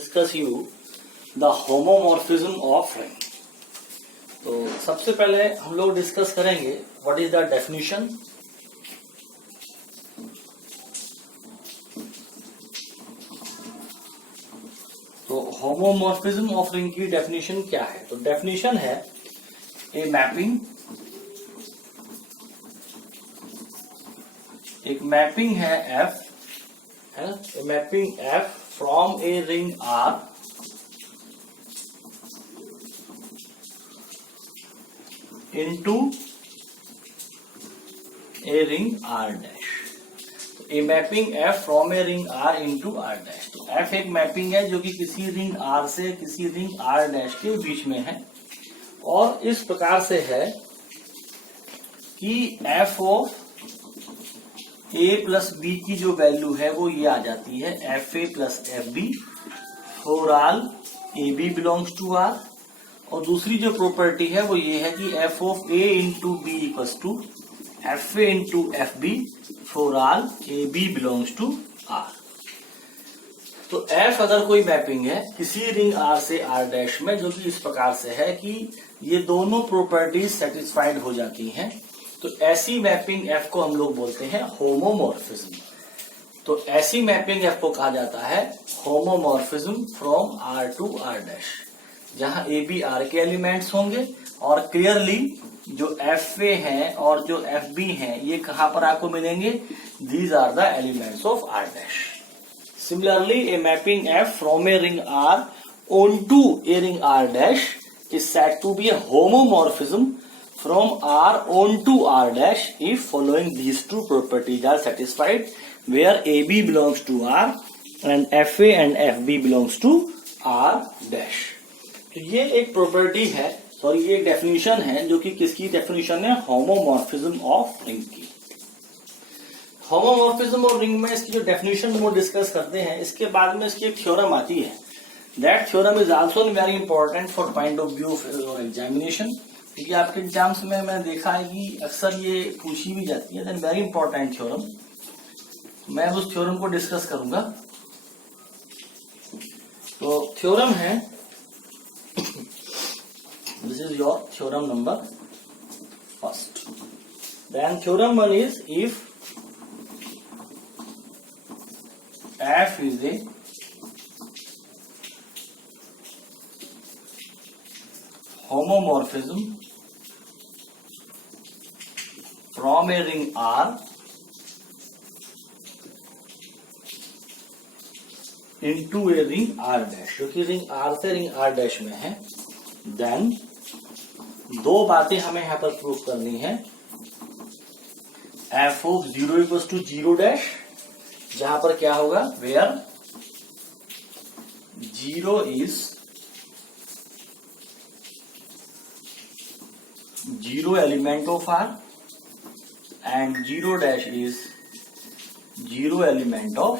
discuss you the homomorphism of ring. तो सबसे पहले हम लोग डिस्कस करेंगे व्हाट इज द डेफिनेशन. तो होमोमॉर्फिज्म ऑफ रिंग की डेफिनेशन क्या है? तो डेफिनेशन है ए मैपिंग, एक मैपिंग है F, है ना, a mapping F from a ring R into a ring R dash. A mapping F from a ring R into R dash. तो F एक मैपिंग है जो कि किसी रिंग R से किसी रिंग R dash के बीच में है और इस प्रकार से है कि F of A plus B की जो वैल्यू है वो ये आ जाती है FA plus FB for all AB belongs to R. और दूसरी जो प्रॉपर्टी है वो ये है कि F of A into B equals to FA into FB for all AB belongs to R. तो F अगर कोई मैपिंग है किसी रिंग R से R डैश में जो कि इस प्रकार से है कि ये दोनों प्रॉपर्टीज सेटिस्फाइड हो जाती हैं, तो ऐसी मैपिंग F को हम लोग बोलते हैं होमोमॉर्फिज्म. तो ऐसी मैपिंग F को कहा जाता है homomorphism from R to R dash, जहां ए बी आर के एलिमेंट्स होंगे और क्लियरली जो एफ ए है और जो एफ बी है ये कहां पर आपको मिलेंगे? These are the elements of R dash. Similarly a mapping F from a ring R onto a ring R dash is said to be a homomorphism from R onto R dash if following these two properties are satisfied where A B belongs to R and F A and F B belongs to R dash. तो ये एक property है, sorry ये एक definition है जो कि किसकी डेफिनेशन है? होमोमॉर्फिज्म ऑफ रिंग की. होमोमॉर्फिज्म और रिंग में इसकी जो डेफिनेशन वो डिस्कस करते हैं, इसके बाद में इसकी एक थ्योरम आती है. That theorem is also very important for point of view of your examination, क्योंकि आपके एग्जाम्स में मैंने देखा है कि अक्सर ये पूछी भी जाती है. देन वेरी इंपॉर्टेंट थ्योरम, मैं उस थ्योरम को डिस्कस करूंगा. तो थ्योरम है, this is your theorem number first. Then theorem 1 is if F is a homomorphism from a ring R into a ring R dash, जो कि रिंग R से ring R dash में है, then दो बातें हमें यहां पर प्रूव करनी है. F of 0 equals to 0 dash, जहां पर क्या होगा? Where 0 is 0 element of R and 0 dash is 0 element of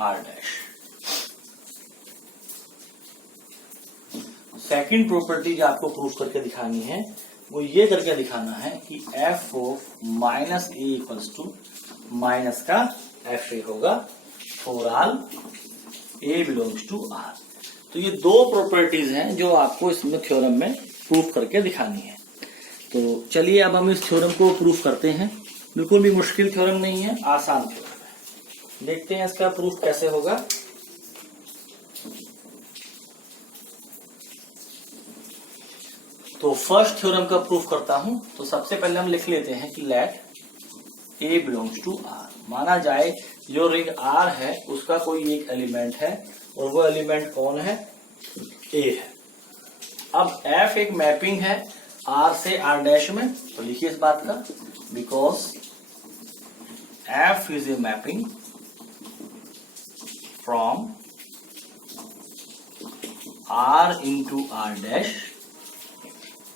R dash. Second property जो आपको प्रूफ करके दिखानी है वो ये करके दिखाना है कि F of minus A equals to minus का एफ ए होगा for all A belongs to R. तो ये दो प्रॉपर्टीज हैं जो आपको इसमें थ्योरम में प्रूफ करके दिखानी है. तो चलिए अब हम इस थ्योरम को प्रूफ करते हैं. बिल्कुल भी मुश्किल थ्योरम नहीं है, आसान थ्योरम है. देखते हैं इसका प्रूफ कैसे होगा. तो फर्स्ट थ्योरम का प्रूफ करता हूं. तो सबसे पहले हम लिख लेते हैं कि let A belongs to R. माना जाए जो रिंग आर है उसका कोई एक एलिमेंट है और वो एलिमेंट कौन है? ए है. अब एफ एक मैपिंग है आर से आर डैश में, तो लिखिए इस बात का, because F is a mapping from R into R dash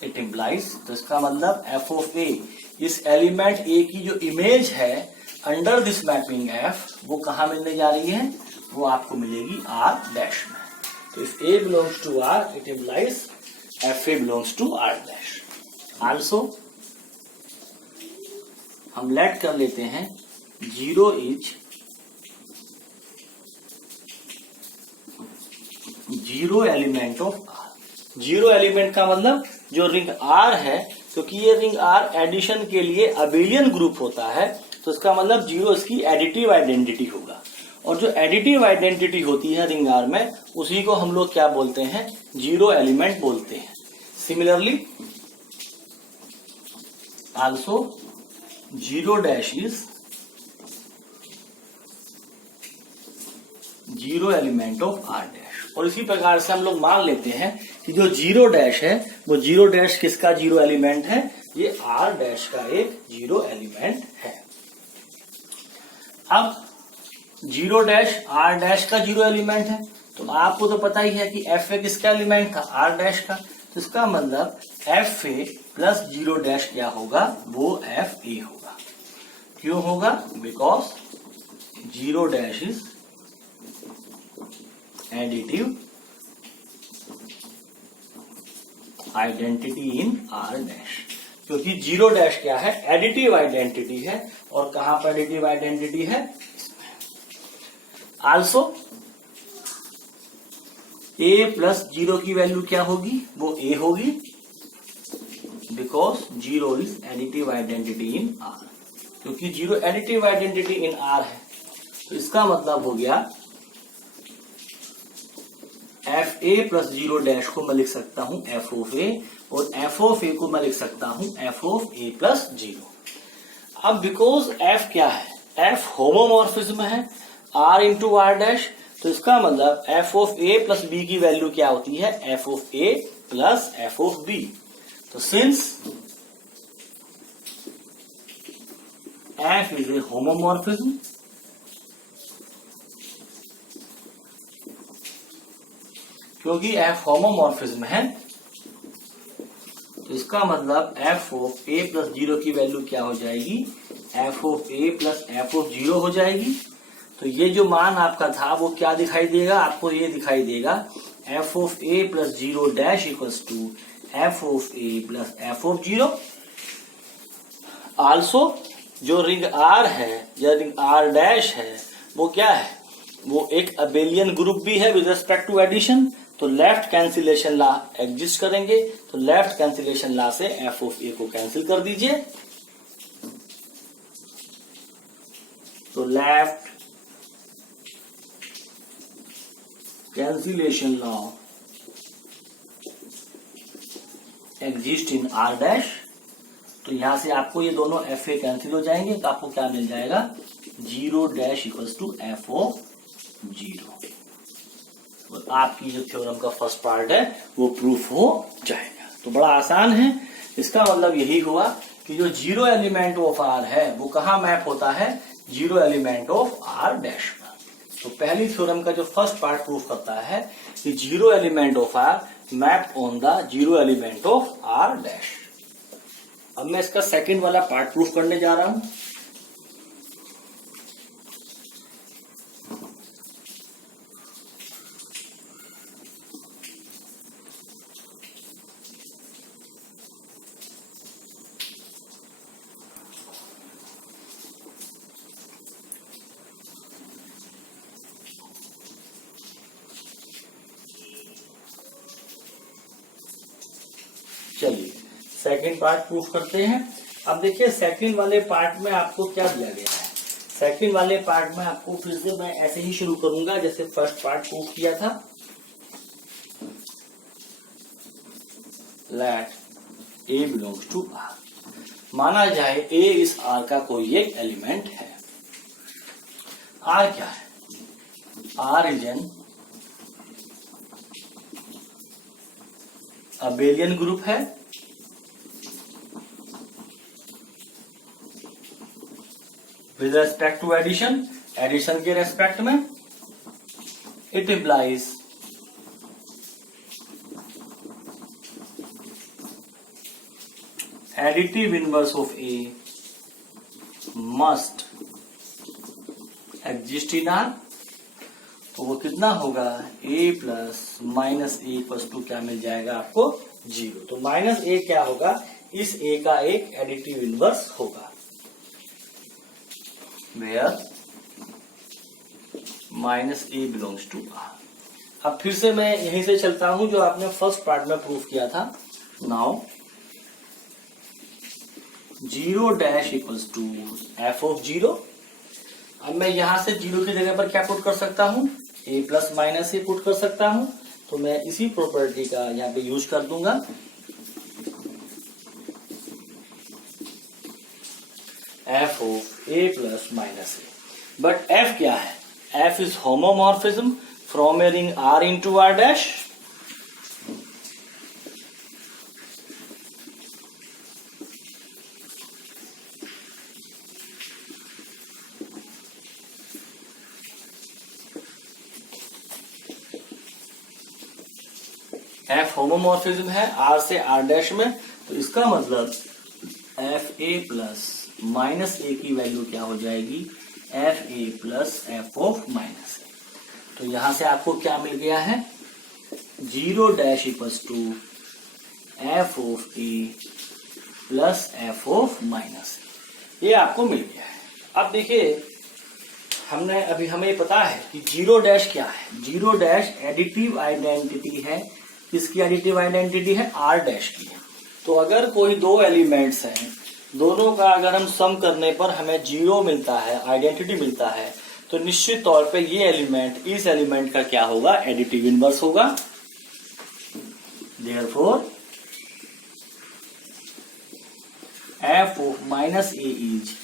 it implies. तो इसका मतलब एफ ऑफ ए, इस एलिमेंट ए की जो इमेज है अंडर दिस मैपिंग एफ वो कहां मिलने जा रही है? वो आपको मिलेगी आर डैश में. तो if A belongs to R it implies F A belongs to R dash. Also हम लेट कर लेते हैं 0 is zero element of R. Zero element का मतलब जो रिंग आर है, क्योंकि ये रिंग आर एडिशन के लिए अबेलियन ग्रुप होता है, तो इसका मतलब जीरो इसकी एडिटिव आइडेंटिटी होगा। और जो एडिटिव आइडेंटिटी होती है रिंग आर में, उसी को हम लोग क्या बोलते हैं, जीरो एलिमेंट बोलते हैं। Similarly also zero dash is zero element of R dash. और इसी प्रकार से हम लोग मान लेते हैं कि जो जीरो डैश है, वो जीरो डैश किसका जीरो एलिमेंट है, ये आर डैश का एक जीरो एलिमेंट है। अब जीरो डैश आर डैश का जीरो एलिमेंट है, तो आपको तो पता ही है कि एफ ए किसका एलिमेंट था, आर डैश का। तो इसका मतलब f a plus zero dash क्या होगा, वो एफ ए होगा। क्यों होगा, because zero dash is additive identity in R dash. क्योंकि जीरो डैश क्या है, एडिटिव आइडेंटिटी है। और कहां पर एडिटिव आइडेंटिटी है, आल्सो ए प्लस जीरो की वैल्यू क्या होगी, वो ए होगी, because zero is additive identity in R. क्योंकि zero additive identity in R है, तो इसका मतलब हो गया F a plus zero dash को मैं लिख सकता हूं एफ ऑफ ए, और एफ ऑफ ए को मैं लिख सकता हूं f of A plus zero. अब बिकॉज एफ क्या है, एफ होमोमॉर्फिज्म है आर इंटू आर डैश, तो इसका मतलब f of A plus b की वैल्यू क्या होती है, f of A plus F of b. तो since f is a homomorphism, क्योंकि एफ होमोमॉर्फिज्म है, तो इसका मतलब f of A plus zero की वैल्यू क्या हो जाएगी, f of A plus F of zero हो जाएगी। तो ये जो मान आपका था वो क्या दिखाई देगा, आपको ये दिखाई देगा F of A plus zero dash equals to F of A plus F of zero. Also जो रिंग आर है या रिंग आर डैश है, वो क्या है, वो एक अबेलियन ग्रुप भी है विद रिस्पेक्ट टू एडिशन। तो लेफ्ट कैंसिलेशन लॉ एग्जिस्ट करेंगे, तो लेफ्ट कैंसिलेशन लॉ से एफ ऑफ ए को कैंसिल कर दीजिए। तो left cancellation law exist in R dash. तो यहां से आपको ये दोनों एफ ए कैंसिल हो जाएंगे, तो आपको क्या मिल जाएगा, zero dash equals to F of zero. और आपकी जो थ्योरम का फर्स्ट पार्ट है वो प्रूफ हो जाएगा। तो बड़ा आसान है। इसका मतलब यही हुआ कि जो जीरो एलिमेंट ऑफ आर है वो कहाँ मैप होता है, zero element of R dash पर। तो पहली थ्योरम का जो फर्स्ट पार्ट प्रूफ करता है कि zero element of R map on the zero element of R dash. अब मैं इसका सेकंड वाला पार्ट प्रूफ करने जा रहा हूं। चलिए सेकंड पार्ट प्रूफ करते हैं। अब देखिए सेकंड वाले पार्ट में आपको क्या दिया गया है। सेकंड वाले पार्ट में आपको फिर से मैं ऐसे ही शुरू करूंगा जैसे फर्स्ट पार्ट प्रूफ किया था। Let A belongs to R, माना जाए ए इस आर का कोई एक एलिमेंट है। आर क्या है, R is an abelian group है with respect to addition, addition के रेस्पेक्ट में। It implies additive inverse of a must exist in R. तो वो कितना होगा, a plus minus A equals to क्या मिल जाएगा आपको, जीरो। तो माइनस ए क्या होगा, इस a का एक एडिटिव इनवर्स होगा, where minus A belongs to R. अब फिर से मैं यहीं से चलता हूं जो आपने फर्स्ट पार्ट में प्रूफ किया था। Now 0 dash equals to F of 0। अब मैं यहां से 0 की जगह पर क्या पुट कर सकता हूं, a plus minus A put कर सकता हूं। तो मैं इसी प्रॉपर्टी का यहाँ पे यूज कर दूंगा। f of a plus minus a, but f क्या है, f is homomorphism from a ring R into R dash. f homomorphism है R से R डैश में, तो इसका मतलब f a plus minus a की वैल्यू क्या हो जाएगी, f a plus F of minus a. तो यहां से आपको क्या मिल गया है, 0 dash equals to F of A plus F of minus ए, ये आपको मिल गया है। अब देखिए हमें पता है कि 0 डैश क्या है, 0 डैश एडिटिव आइडेंटिटी है। किसकी एडिटिव आइडेंटिटी है, आर डैश की है। तो अगर कोई दो एलिमेंट्स हैं, दोनों का अगर हम सम करने पर हमें 0 मिलता है, आइडेंटिटी मिलता है, तो निश्चित तौर पे ये एलिमेंट इस एलिमेंट का क्या होगा, एडिटिव इनवर्स होगा। Therefore f of minus a is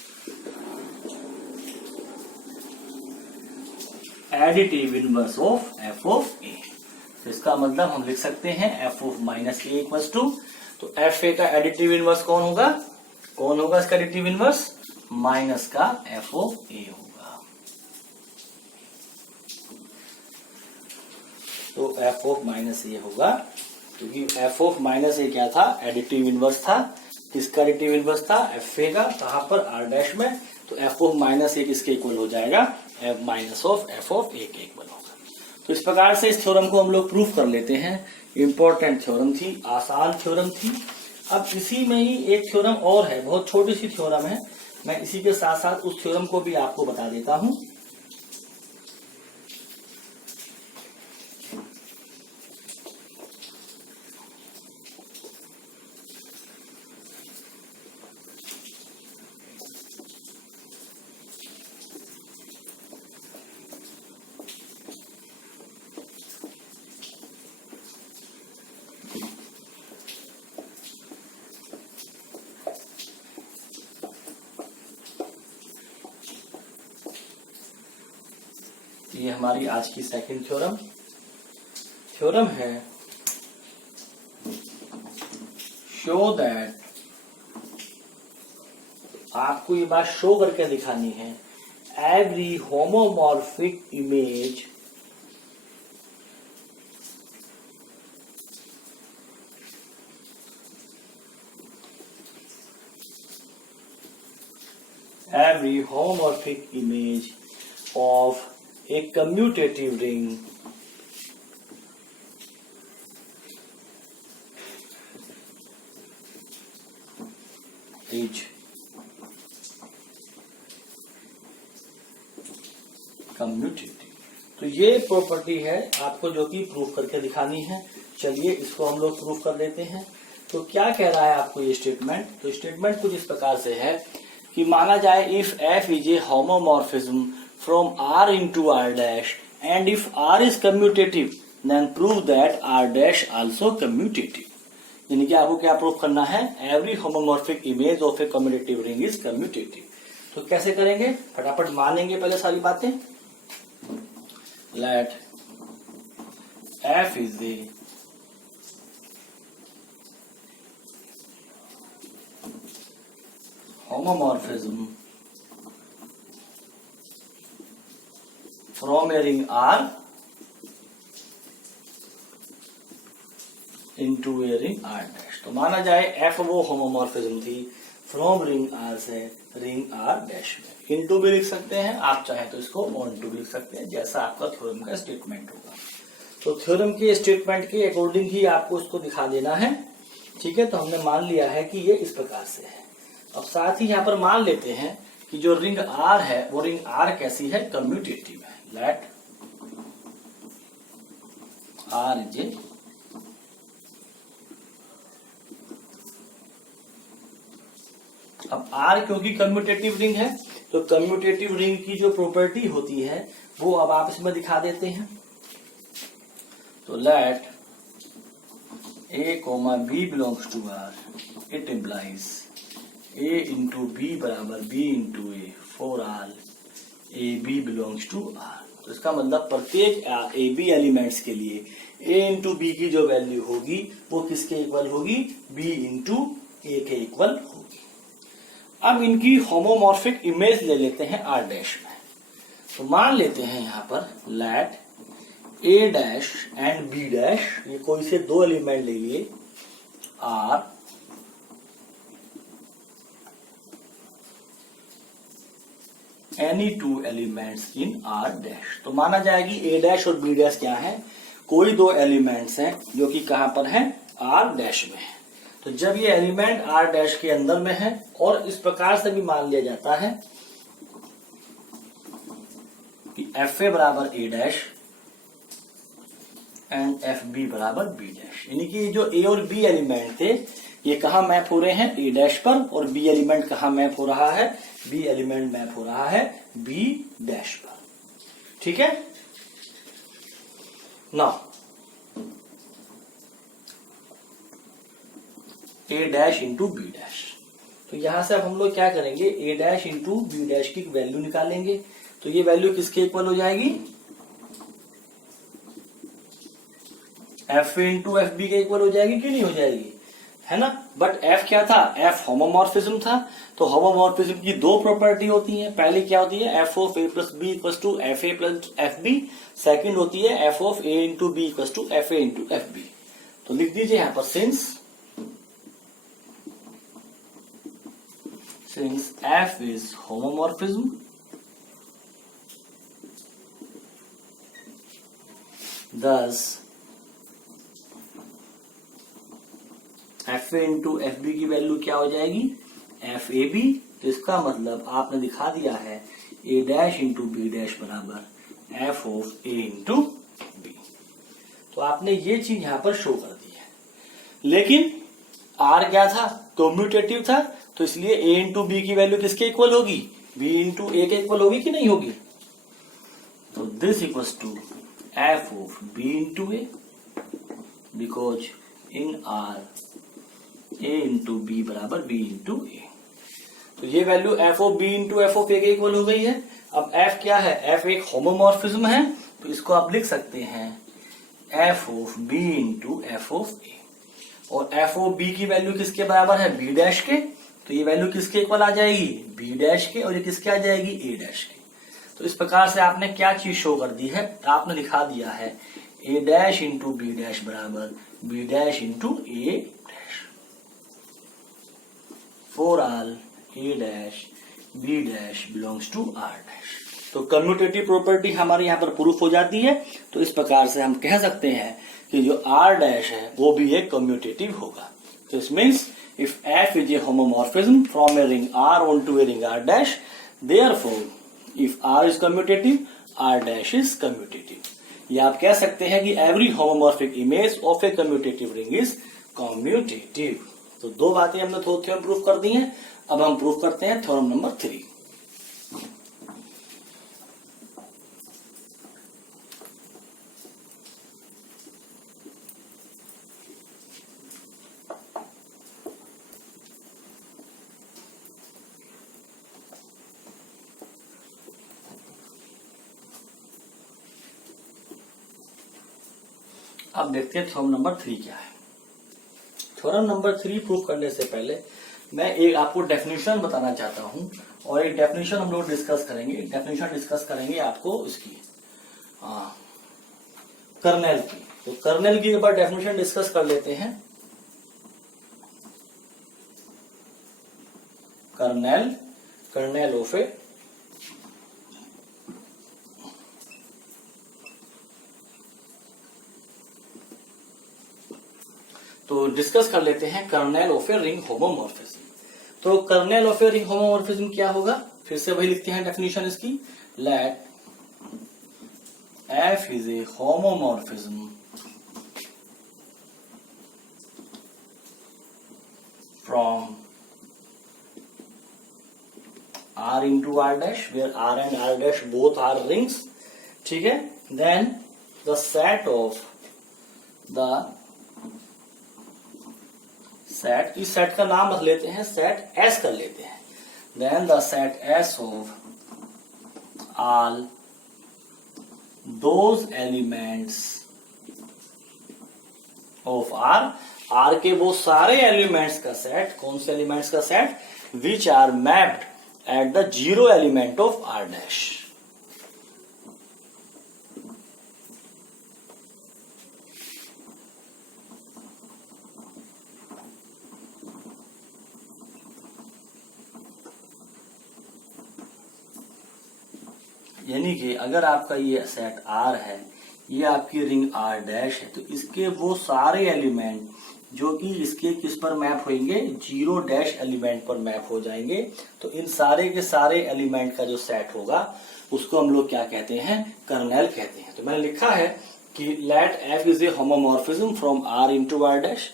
additive inverse of f of a. तो इसका मतलब हम लिख सकते हैं f of minus A equals to, तो एफ ए का एडिटिव इनवर्स कौन होगा, कौन होगा इसका एडिटिव इनवर्स, माइनस का एफ ऑफ ए होगा। तो एफ ऑफ माइनस ए होगा, क्योंकि एफ ऑफ माइनस ए क्या था, एडिटिव इनवर्स था। किसका एडिटिव इनवर्स था, एफ ए का, कहां पर, आर डैश में। तो एफ ऑफ माइनस ए किसके इक्वल हो जाएगा, f minus of f of a के इक्वल होगा। तो इस प्रकार से इस थ्योरम को हम लोग प्रूफ कर लेते हैं। इंपॉर्टेंट थ्योरम थी, आसान थ्योरम थी। अब इसी में ही एक थ्योरम और है, बहुत छोटी सी थ्योरम है, मैं इसी के साथ साथ उस थ्योरम को भी आपको बता देता हूं। ये हमारी आज की सेकंड थ्योरम है, शो दैट, आपको ये बात शो करके दिखानी है, every homomorphic image of a commutative ring is commutative। तो ये प्रॉपर्टी है आपको जो कि प्रूफ करके दिखानी है। चलिए इसको हम लोग प्रूफ कर देते हैं। तो क्या कह रहा है आपको ये स्टेटमेंट, तो स्टेटमेंट कुछ इस प्रकार से है कि माना जाए if F is a homomorphism from R into R dash and if R is commutative then prove that R dash also commutative. यानी कि आपको क्या प्रूफ करना है, every homomorphic image of a commutative ring is commutative. तो कैसे करेंगे, फटाफट मानेंगे पहले सारी बातें। Let F is a homomorphism from a ring R into a ring R dash। तो माना जाए F वो होमोमॉर्फिज्म थी फ्रॉम रिंग R से रिंग R डैश में। इनटू भी लिख सकते हैं, आप चाहे तो इसको ऑन टू भी लिख सकते हैं, जैसा आपका थ्योरम का स्टेटमेंट होगा। तो थ्योरम के स्टेटमेंट के अकॉर्डिंग ही आपको इसको दिखा देना है। ठीक है, तो हमने मान लिया है कि ये इस प्रकार से है। अब साथ ही यहाँ पर मान लेते हैं कि जो रिंग R है वो रिंग R कैसी है, कम्यूटेटिव है। लेट R इज ए अब R क्योंकि कम्यूटेटिव रिंग है, तो कम्यूटेटिव रिंग की जो प्रॉपर्टी होती है वो अब आप इसमें दिखा देते हैं। तो late A, B belongs to R, it implies A into B बराबर B into A for all A B belongs to R। तो इसका मतलब प्रत्येक A B एलिमेंट्स के लिए A into B की जो वैल्यू होगी वो किसके इक्वल होगी, B into A के इक्वल होगी। अब इनकी होमोमॉर्फिक इमेज ले लेते हैं R डैश में। तो मान लेते हैं यहां पर let A dash and B dash, ये कोई से दो एलिमेंट ले लिए R any two elements in R dash. तो माना जाएगी A डैश और B डैश क्या है, कोई दो एलिमेंट्स हैं जो कि कहां पर हैं, R डैश में है। तो जब ये एलिमेंट R डैश के अंदर में है और इस प्रकार से भी मान लिया जाता है कि FA बराबर A डैश एंड FB बराबर B डैश, यानी कि जो A और B एलिमेंट थे ये कहा मैप हो रहे हैं A डैश पर, और B एलिमेंट कहा मैप हो रहा है, B एलिमेंट मैप हो रहा है B डैश पर। ठीक है ना, A dash into B dash. तो यहां से अब हम लोग क्या करेंगे, A dash into B dash की वैल्यू निकालेंगे। तो ये वैल्यू किसके इक्वल हो जाएगी, FA इंटू FB के इक्वल हो जाएगी कि नहीं हो जाएगी, है ना। बट F क्या था, F होमोमॉर्फिज्म था। तो होमोमॉर्फिज्म की दो प्रॉपर्टी होती है, पहली क्या होती है, F of A plus B equal to FA plus FB, second होती है F of A into B equal to FA into FB। तो लिख दीजिए यहां पर since F is homomorphism, thus FA into FB की वैल्यू क्या हो जाएगी, FAB। तो इसका मतलब आपने दिखा दिया है A dash into B dash बराबर F of A into B। तो आपने ये चीज यहां पर शो कर दी है, लेकिन R क्या था, कम्यूटेटिव था, तो इसलिए A इंटू B की वैल्यू किसके इक्वल होगी, B इंटू A के इक्वल होगी कि नहीं होगी। तो this equals to F of B into A, because in R A into B बराबर B इंटू A। तो ये value F of B into F of A के इक्वल हो गई है। अब F क्या है, F एक होमोमॉर्फिज्म है, तो इसको आप लिख सकते हैं F of B into F of A। और F ऑफ B की वैल्यू किसके बराबर है, B डैश के, तो ये वैल्यू किसके इक्वल आ जाएगी, B डैश के, और ये किसके आ जाएगी, A डैश के। तो इस प्रकार से आपने क्या चीज शो कर दी है, आपने लिखा दिया है A dash into B dash बराबर B dash into A dash for all A dash B dash belongs to R dash. तो कम्यूटेटिव प्रॉपर्टी हमारे यहाँ पर प्रूफ हो जाती है। तो इस प्रकार से हम कह सकते हैं कि जो R डैश है वो भी एक कम्यूटेटिव होगा। तो इस means if F is a homomorphism from a ring R onto a ring R dash, therefore if R is commutative, R dash is commutative। या आप कह सकते हैं कि every homomorphic image of a commutative ring is commutative। तो दो बातें हमने थ्योरम प्रूफ कर दी हैं। अब हम प्रूफ करते हैं थ्योरम नंबर 3। अब देखते हैं थ्योरम नंबर 3 क्या है। थ्योरम नंबर 3 प्रूफ करने से पहले मैं एक आपको डेफिनेशन बताना चाहता हूं, और एक डेफिनेशन हम लोग डिस्कस करेंगे। डेफिनेशन डिस्कस करेंगे आपको इसकी कर्नेल की। तो कर्नेल की एक बार डेफिनेशन डिस्कस कर लेते हैं। कर्नेल ऑफ ए तो डिस्कस कर लेते हैं kernel of a ring homomorphism. तो kernel of a ring homomorphism क्या होगा, फिर से वही लिखते हैं डेफिनेशन इसकी। Let F is a homomorphism from R into R dash, where R and R dash both are rings. ठीक है, then the set of the set, इस सेट का नाम रख लेते हैं, सेट S कर लेते हैं. Then the set S of all those elements of R, R के वो सारे एलिमेंट्स का सेट, कौन से एलिमेंट्स का set, which are mapped at the zero element of R dash. यानी कि अगर आपका ये सेट R है, ये आपकी रिंग R डैश है, तो इसके वो सारे एलिमेंट जो कि इसके किस पर मैप होंगे, जीरो डैश एलिमेंट पर मैप हो जाएंगे. तो इन सारे के सारे एलिमेंट का जो सेट होगा उसको हम लोग क्या कहते हैं, कर्नेल कहते हैं. तो मैंने लिखा है कि let F is a homomorphism from R into R dash,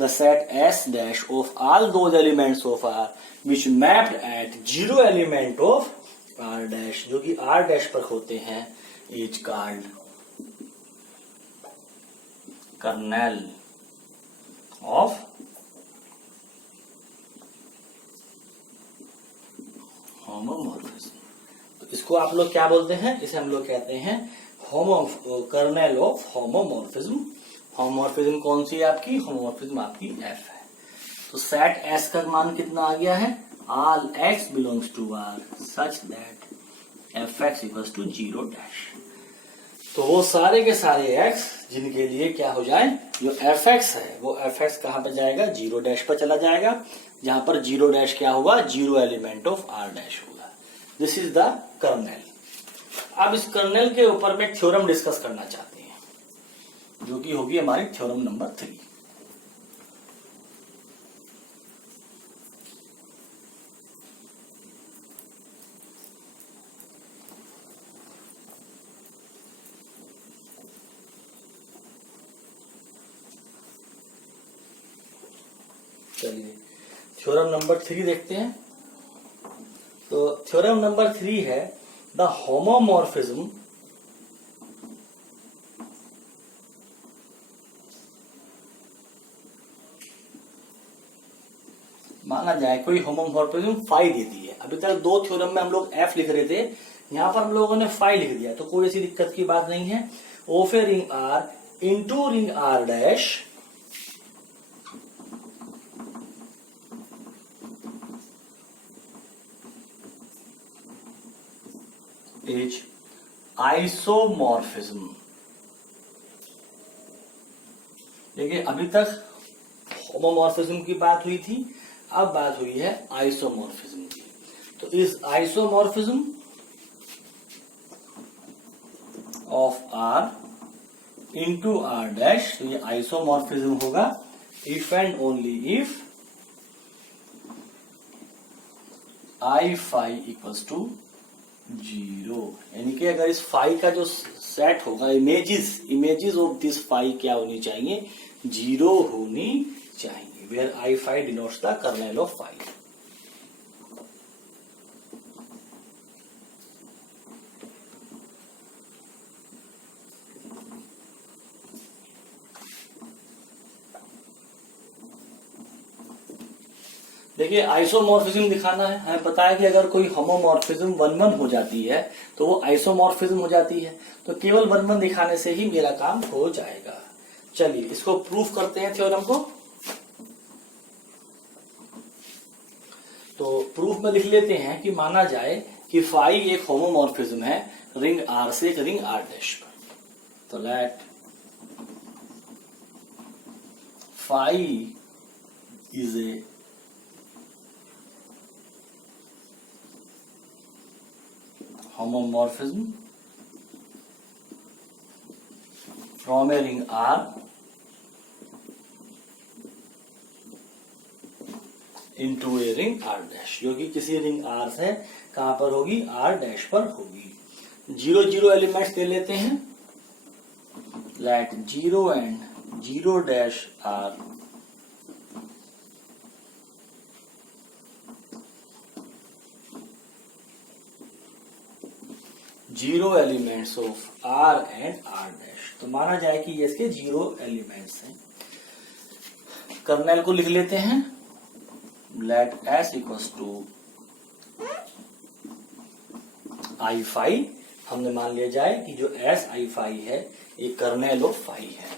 the set S dash of all those elements of R which mapped at zero element of R dash, जो कि R डैश पर होते हैं, is called kernel of homomorphism. तो इसको आप लोग क्या बोलते हैं, इसे हम लोग कहते हैं कर्नेल ऑफ होमोमॉर्फिज्म. होमोमॉर्फिज्म कौन सी है आपकी, होमोमॉर्फिज्म आपकी F है. तो सेट S का मान कितना आ गया है, all x belongs to R such that fx equals to 0 dash. तो वो सारे के सारे x जिनके लिए क्या हो जाए, जो fx है वो fx कहां पर जाएगा, 0 डैश पर चला जाएगा, जहां पर 0 डैश क्या होगा, zero element of R dash होगा. This is the kernel. अब इस कर्नेल के ऊपर में थ्योरम डिस्कस करना चाहते हैं, जो कि होगी हमारी थ्योरम नंबर 3. चलिए थ्योरम नंबर 3 देखते हैं. तो थ्योरम नंबर 3 है द होमोमॉर्फिज्म माना जाए, कोई होमोमॉर्फिज्म फाई देती है. अभी तक दो थ्योरम में हम लोग F लिख रहे थे, यहां पर हम लोगों ने फाई लिख दिया, तो कोई ऐसी दिक्कत की बात नहीं है. Of a ring R into ring R dash is isomorphism. देखिए अभी तक होमोमॉर्फिज्म की बात हुई थी, अब बात हुई है आइसोमॉर्फिज्म की. तो इस isomorphism of R into R dash, तो ये आइसोमॉर्फिज्म होगा if and only if I phi equals to 0. यानी कि अगर इस फाई का जो सेट होगा, इमेजेस ऑफ दिस फाई क्या होनी चाहिए, 0 होनी चाहिए, where I phi denotes the kernel of phi. देखिए आइसोमॉर्फिज्म दिखाना है, हमें पता है कि अगर कोई होमोमॉर्फिज्म 1-1 हो जाती है तो वो आइसोमॉर्फिज्म हो जाती है. तो केवल 1-1 दिखाने से ही मेरा काम हो जाएगा. चलिए इसको प्रूफ करते हैं थ्योरम को. तो प्रूफ में लिख लेते हैं कि माना जाए कि फाई एक होमोमॉर्फिज्म है रिंग R से एक रिंग R डैश पर. तो let phi is a homomorphism from a ring R into a ring R dash, जो कि किसी रिंग R से कहां पर होगी, R डैश पर होगी. 0 एलिमेंट्स ले लेते हैं. Let 0 and 0 dash R zero elements of R and R dash, तो माना जाए कि ये इसके जीरो एलिमेंट्स हैं। कर्नेल को लिख लेते हैं, let S equals to I phi. हमने मान लिया जाए कि जो एस आई फाई है ये कर्नेल ऑफ फाई है।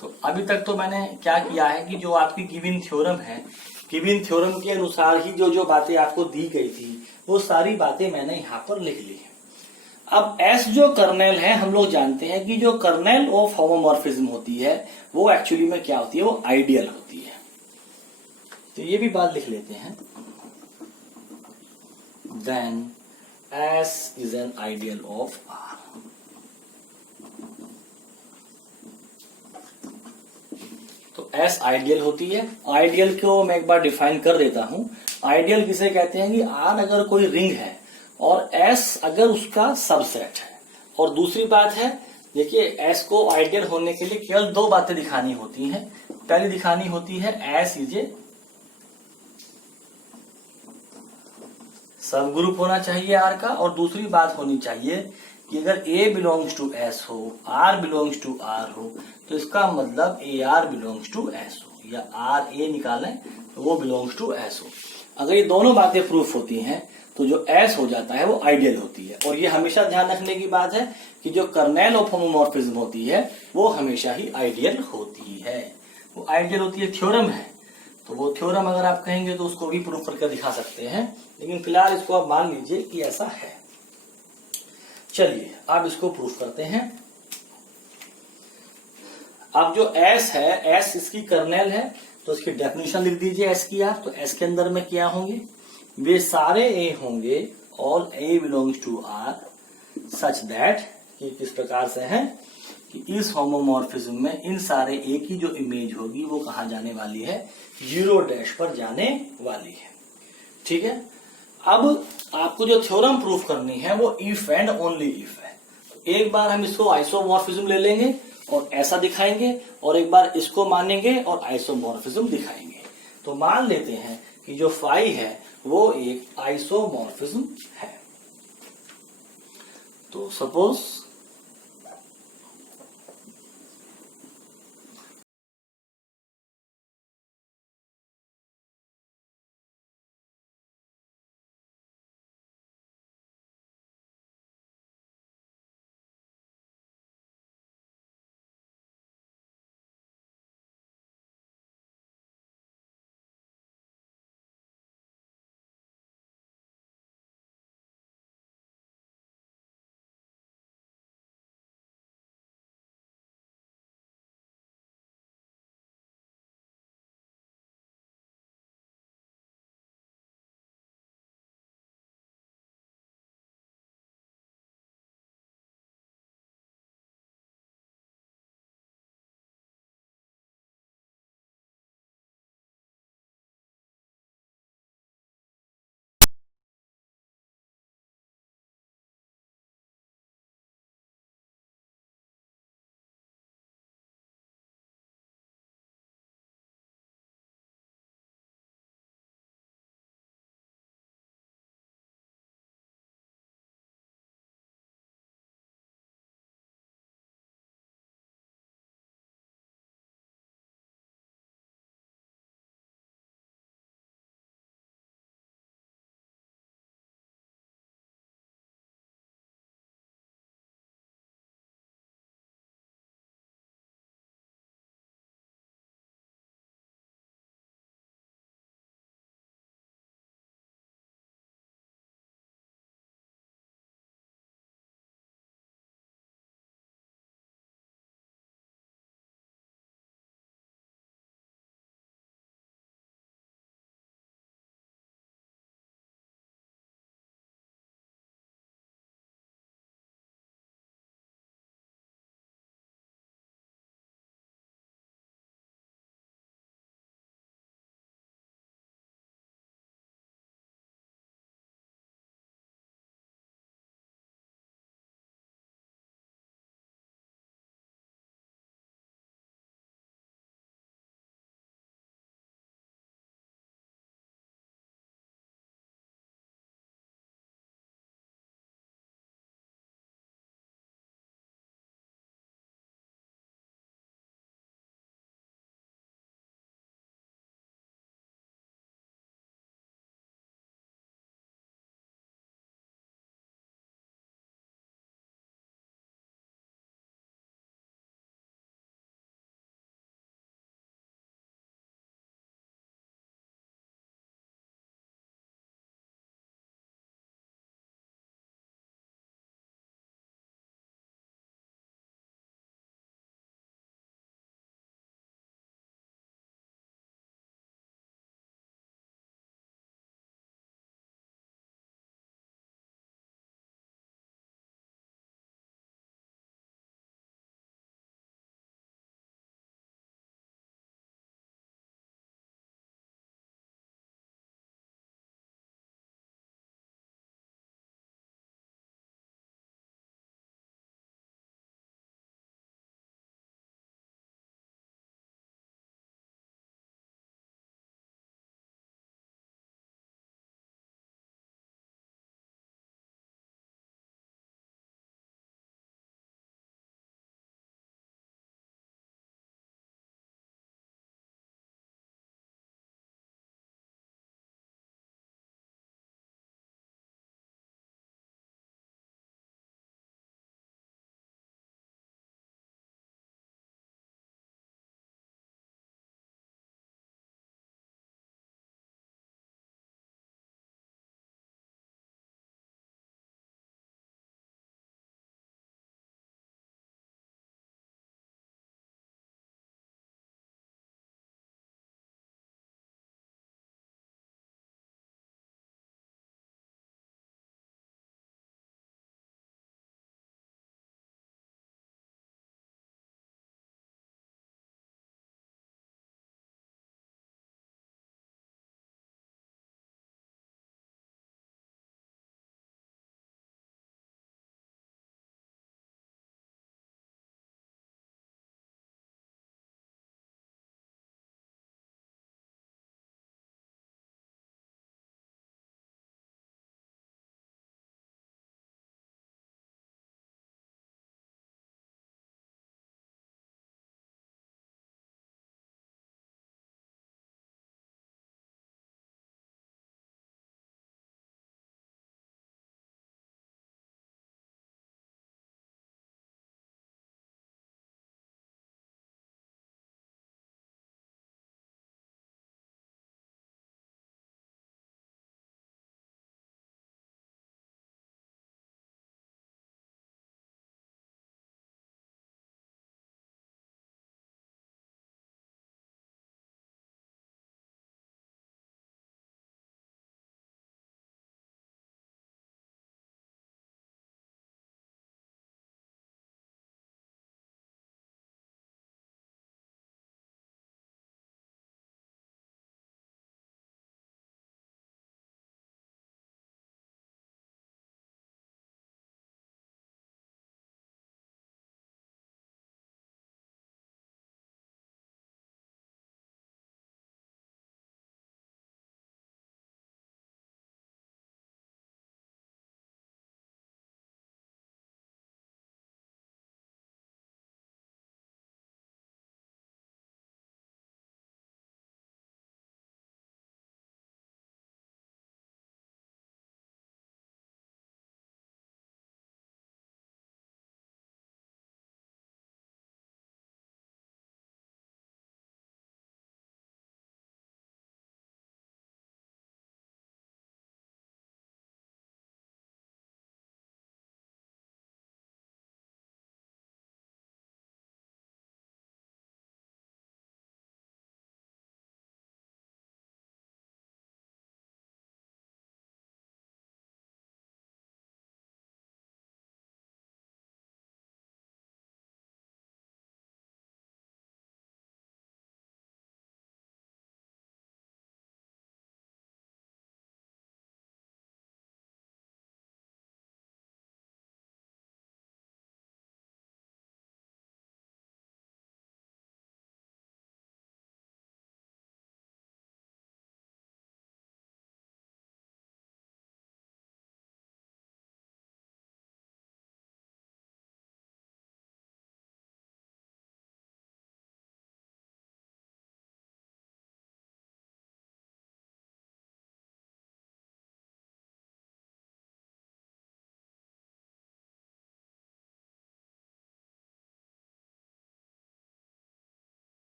तो अभी तक तो मैंने क्या किया है कि जो आपकी गिवन थ्योरम है, गिवन थ्योरम के अनुसार ही जो जो बातें आपको दी गई थी वो सारी बातें मैंने यहां पर लिख ली है। अब एस जो कर्नेल है, हम लोग जानते हैं कि जो कर्नेल ऑफ होमोमॉर्फिज्म होती है वो एक्चुअली में क्या होती है, वो आइडियल होती है। तो ये भी बात लिख लेते हैं, then S is an ideal of R। तो S आइडियल होती है। आइडियल को मैं एक बार डिफाइन कर देता हूं। आइडियल किसे कहते हैं कि R अगर कोई रिंग है और S अगर उसका सबसेट है। और दूसरी बात है, देखिए S को आइडियल होने के लिए केवल दो बातें दिखानी होती हैं। पहली दिखानी होती है S इज ए सब ग्रुप होना चाहिए R का, और दूसरी बात होनी चाहिए कि अगर A बिलोंग्स टू S हो, R बिलोंग्स टू R हो, तो इसका मतलब AR बिलोंग्स टू S हो, या RA निकालें तो वो बिलोंग्स टू S हो। अगर ये दोनों बातें प्रूफ होती हैं तो जो S हो जाता है वो आइडियल होती है। और ये हमेशा ध्यान रखने की बात है कि जो कर्नेल ऑफ होमोमॉर्फिज्म होती है वो हमेशा ही आइडियल होती है। वो आइडियल होती है, थ्योरम है, तो वो थ्योरम अगर आप कहेंगे तो उसको भी प्रूफ करके दिखा सकते हैं, लेकिन फिलहाल इसको आप मान लीजिए कि ऐसा है। चलिए अब इसको प्रूफ करते हैं। अब जो S है, S इसकी कर्नेल है, तो इसकी डेफिनेशन लिख दीजिए S की आप। तो S के अंदर में क्या होंगे, वे सारे A होंगे, all A belongs to R such that, कि किस प्रकार से है कि इस होमोमॉर्फिज्म में इन सारे A की जो इमेज होगी वो कहां जाने वाली है, जीरो डैश पर जाने वाली है। ठीक है, अब आपको जो थ्योरम प्रूफ करनी है वो इफ एंड ओनली इफ है। एक बार हम इसको आइसोमॉर्फिज्म ले लेंगे और ऐसा दिखाएंगे, और एक बार इसको मानेंगे और आइसोमॉर्फिज्म दिखाएंगे। तो मान लेते हैं कि जो फाई है वो एक आइसोमॉर्फिज्म है। तो सपोज